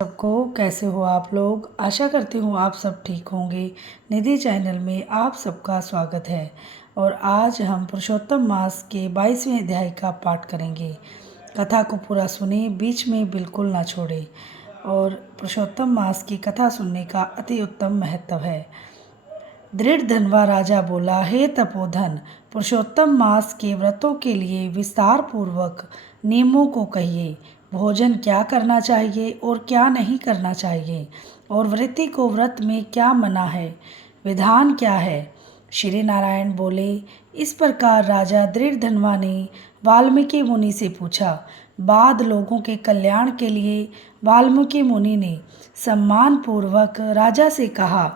सबको कैसे हो आप लोग। आशा करती हूँ आप सब ठीक होंगे। निधि चैनल में आप सबका स्वागत है। और आज हम पुरुषोत्तम मास के 22वें अध्याय का पाठ करेंगे। कथा को पूरा सुने, बीच में बिल्कुल ना छोड़े। और पुरुषोत्तम मास की कथा सुनने का अति उत्तम महत्व है। दृढ़ धनवा राजा बोला, हे तपोधन, पुरुषोत्तम मास के व्रतों के लिए विस्तार पूर्वक नियमों को कहिए। भोजन क्या करना चाहिए और क्या नहीं करना चाहिए, और वृत्ति को व्रत में क्या मना है, विधान क्या है। श्री नारायण बोले। इस प्रकार राजा दृढ़ धनवा ने वाल्मीकि मुनि से पूछा। बाद लोगों के कल्याण के लिए वाल्मीकि मुनि ने सम्मान पूर्वक राजा से कहा।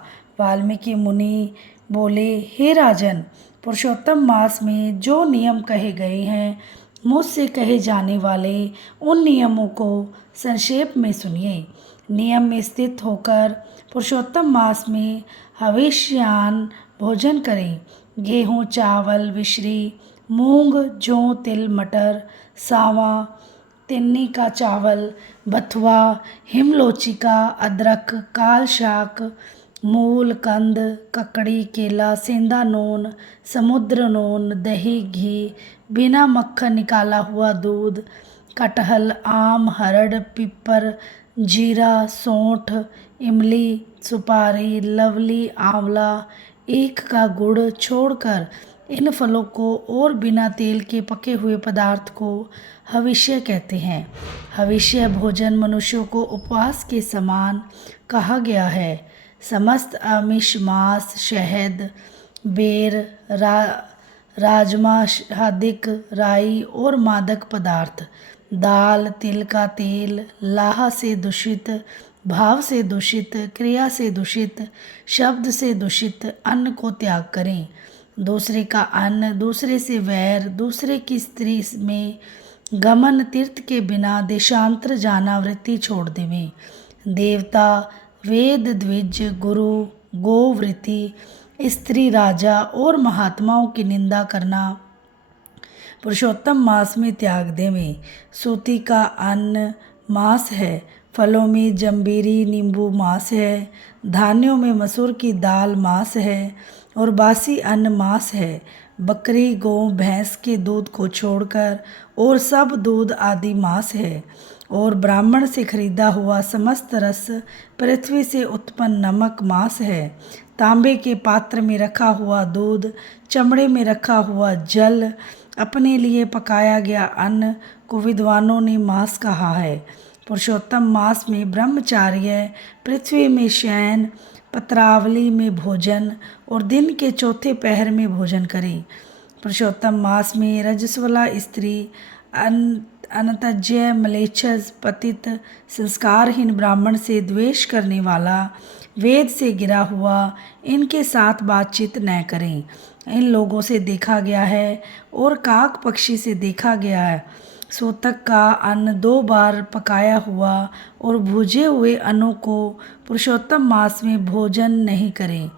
वाल्मीकि मुनि बोले, हे राजन, पुरुषोत्तम मास में जो नियम कहे गए हैं, मुझसे कहे जाने वाले उन नियमों को संक्षेप में सुनिए। नियम में स्थित होकर पुरुषोत्तम मास में हविष्यान भोजन करें। गेहूँ, चावल, विश्री, मूंग, जौ, तिल, मटर, सावा, तिन्नी का चावल, बथुआ, हिमलोचिका, अदरक, काल शाक, मूल, कंद, ककड़ी, केला, सेंधा नून, समुद्र नून, दही, घी, बिना मक्खन निकाला हुआ दूध, कटहल, आम, हरड़, पीपर, जीरा, सौंठ, इमली, सुपारी, लवली, आंवला, ईख का गुड़ छोड़कर इन फलों को और बिना तेल के पके हुए पदार्थ को हविष्य कहते हैं। हविष्य भोजन मनुष्यों को उपवास के समान कहा गया है। समस्त आमिष, मांस, शहद, बेर, राजमा, हादिक, राई और मादक पदार्थ, दाल, तिल का तेल, लाह से दूषित, भाव से दूषित, क्रिया से दूषित, शब्द से दूषित अन्न को त्याग करें। दूसरे का अन्न, दूसरे से वैर, दूसरे की स्त्री में गमन, तीर्थ के बिना देशांतर जाना वृत्ति छोड़ देवें। देवता, वेद, द्विज, गुरु, गोवृत्ति, स्त्री, राजा और महात्माओं की निंदा करना पुरुषोत्तम मास में त्याग देवें। सूती का अन्न मांस है। फलों में जंबीरी, नींबू मांस है। धान्यों में मसूर की दाल मांस है और बासी अन्न मांस है। बकरी, गौ, भैंस के दूध को छोड़कर और सब दूध आदि मांस है। और ब्राह्मण से खरीदा हुआ समस्त रस, पृथ्वी से उत्पन्न नमक मांस है। तांबे के पात्र में रखा हुआ दूध, चमड़े में रखा हुआ जल, अपने लिए पकाया गया अन्न को विद्वानों ने मांस कहा है। पुरुषोत्तम मास में ब्रह्मचार्य, पृथ्वी में शयन, पत्रावली में भोजन और दिन के चौथे पहर में भोजन करें। पुरुषोत्तम मास में रजस्वला स्त्री, अनतज्य, मलेच्छस, पतित, संस्कारहीन ब्राह्मण से द्वेष करने वाला, वेद से गिरा हुआ, इनके साथ बातचीत न करें। इन लोगों से देखा गया है और काक पक्षी से देखा गया है। सूतक का अन्न 2 बार पकाया हुआ और भुजे हुए अन्नों को पुरुषोत्तम मास में भोजन नहीं करें।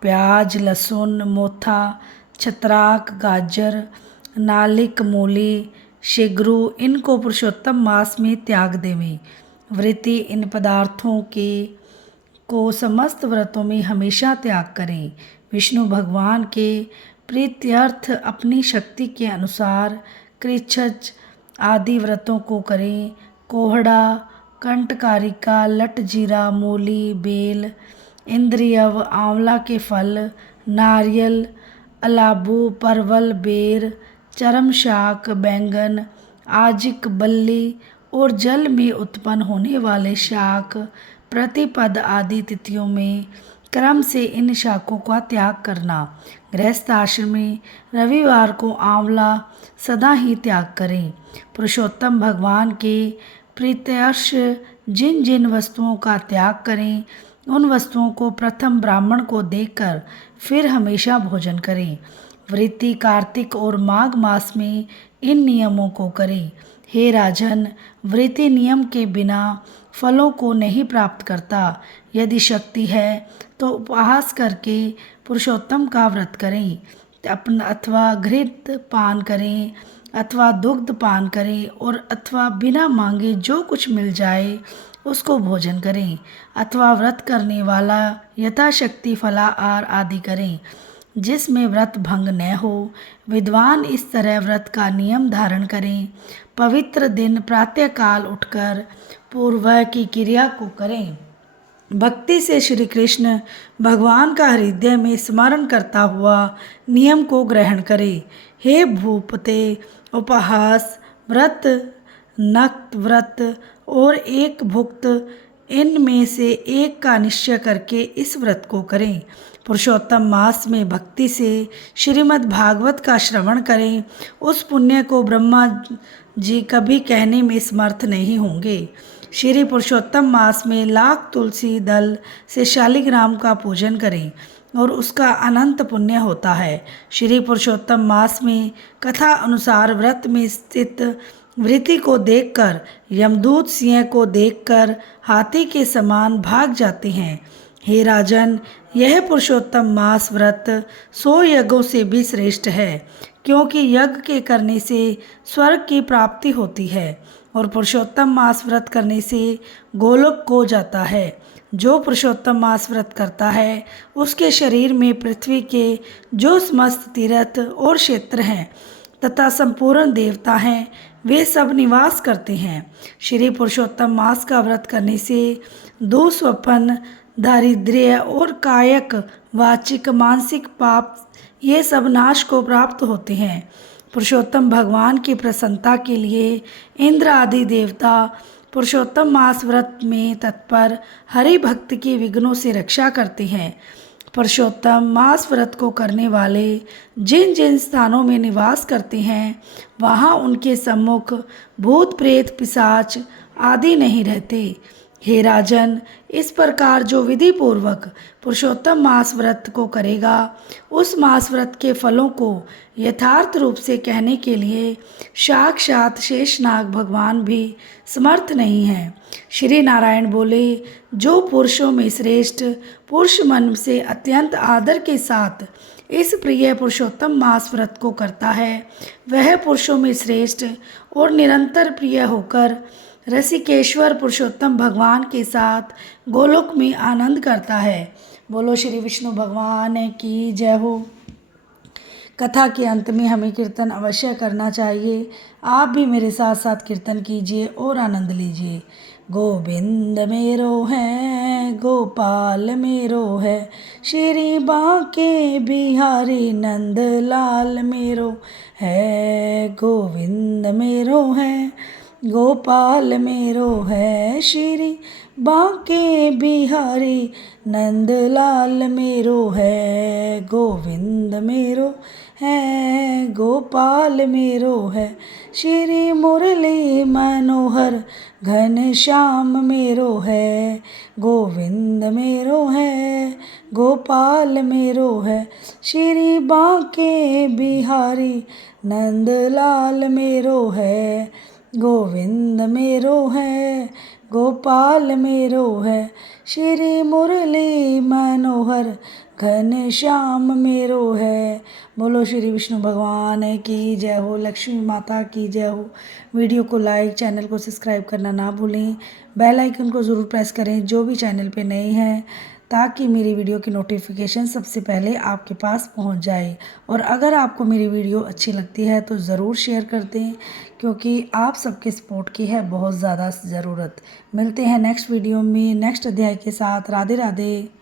प्याज, लहसुन, मोथा, छत्राक, गाजर, नालिक, मूली, शिग्रू, इनको पुरुषोत्तम मास में त्याग देवें। वृत्ति इन पदार्थों के को समस्त व्रतों में हमेशा त्याग करें। विष्णु भगवान के प्रीत्यर्थ अपनी शक्ति के अनुसार कृच्छ्र आदि व्रतों को करें। कोहड़ा, कंटकारिका, लटजीरा, मूली, बेल, इंद्रियव, आंवला के फल, नारियल, अलाबू, परवल, बेर, चरम शाक, बैंगन, आजिक, बल्ली और जल में उत्पन्न होने वाले शाक, प्रतिपद आदि तिथियों में क्रम से इन शाकों का त्याग करना। गृहस्थ आश्रम में रविवार को आंवला सदा ही त्याग करें। पुरुषोत्तम भगवान के प्रीत्यर्श जिन जिन वस्तुओं का त्याग करें, उन वस्तुओं को प्रथम ब्राह्मण को देकर फिर हमेशा भोजन करें। वृत्ति कार्तिक और माघ मास में इन नियमों को करें। हे राजन, वृत्ति नियम के बिना फलों को नहीं प्राप्त करता। यदि शक्ति है तो उपवास करके पुरुषोत्तम का व्रत करें, अथवा घृत पान करें, अथवा दुग्ध पान करें, और अथवा बिना मांगे जो कुछ मिल जाए उसको भोजन करें, अथवा व्रत करने वाला यथाशक्ति फलाहार आदि करें जिसमें व्रत भंग न हो। विद्वान इस तरह व्रत का नियम धारण करें। पवित्र दिन प्रातःकाल उठकर पूर्व की क्रिया को करें। भक्ति से श्री कृष्ण भगवान का हृदय में स्मरण करता हुआ नियम को ग्रहण करें। हे भूपते, उपहास व्रत, नक्त व्रत और एक भुक्त, इनमें से एक का निश्चय करके इस व्रत को करें। पुरुषोत्तम मास में भक्ति से श्रीमद् भागवत का श्रवण करें। उस पुण्य को ब्रह्मा जी कभी कहने में समर्थ नहीं होंगे। श्री पुरुषोत्तम मास में लाख तुलसी दल से शालिग्राम का पूजन करें और उसका अनंत पुण्य होता है। श्री पुरुषोत्तम मास में कथा अनुसार व्रत में स्थित वृत्ति को देखकर यमदूत सिंह को देखकर हाथी के समान भाग जाते हैं। हे राजन, यह पुरुषोत्तम मास व्रत 100 यज्ञों से भी श्रेष्ठ है, क्योंकि यज्ञ के करने से स्वर्ग की प्राप्ति होती है और पुरुषोत्तम मास व्रत करने से गोलोक को जाता है। जो पुरुषोत्तम मास व्रत करता है उसके शरीर में पृथ्वी के जो समस्त तीर्थ और क्षेत्र हैं तथा संपूर्ण देवता हैं, वे सब निवास करते हैं। श्री पुरुषोत्तम मास का व्रत करने से दुःस्वप्न, दारिद्र्य और कायक, वाचिक, मानसिक पाप ये सब नाश को प्राप्त होते हैं। पुरुषोत्तम भगवान की प्रसन्नता के लिए इंद्र आदि देवता पुरुषोत्तम मास व्रत में तत्पर हरि भक्त की विघ्नों से रक्षा करते हैं। पुरुषोत्तम मास व्रत को करने वाले जिन जिन स्थानों में निवास करते हैं वहाँ उनके सम्मुख भूत प्रेत पिशाच आदि नहीं रहते। हे राजन, इस प्रकार जो विधि पूर्वक पुरुषोत्तम मास व्रत को करेगा उस मास व्रत के फलों को यथार्थ रूप से कहने के लिए साक्षात शेषनाग भगवान भी समर्थ नहीं है। श्री नारायण बोले, जो पुरुषों में श्रेष्ठ पुरुष मन से अत्यंत आदर के साथ इस प्रिय पुरुषोत्तम मास व्रत को करता है वह पुरुषों में श्रेष्ठ और निरंतर प्रिय होकर ऋषिकेश्वर पुरुषोत्तम भगवान के साथ गोलोक में आनंद करता है। बोलो श्री विष्णु भगवान की जय हो। कथा के अंत में हमें कीर्तन अवश्य करना चाहिए। आप भी मेरे साथ साथ कीर्तन कीजिए और आनंद लीजिए। गोविंद मेरो है, गोपाल मेरो है, श्री बांके बिहारी नंद लाल मेरो है। गोविंद मेरो है, गोपाल मेरो है, श्री बांके बिहारी नंद लाल मेरो है। गोविंद मेरो है, गोपाल मेरो है, श्री मुरली मनोहर घन श्याम मेरो है। गोविंद मेरो है, गोपाल मेरो है, श्री बांके बिहारी नंद लाल मेरो है। गोविंद मेरो है, गोपाल मेरो है, श्री मुरली मनोहर घन श्याम मेरो है। बोलो श्री विष्णु भगवान की जय हो। लक्ष्मी माता की जय हो। वीडियो को लाइक, चैनल को सब्सक्राइब करना ना भूलें। बेल आइकन को ज़रूर प्रेस करें जो भी चैनल पे नए हैं, ताकि मेरी वीडियो की नोटिफिकेशन सबसे पहले आपके पास पहुंच जाए। और अगर आपको मेरी वीडियो अच्छी लगती है तो ज़रूर शेयर कर दें, क्योंकि आप सबके सपोर्ट की है बहुत ज़्यादा ज़रूरत। मिलते हैं नेक्स्ट वीडियो में नेक्स्ट अध्याय के साथ। राधे राधे।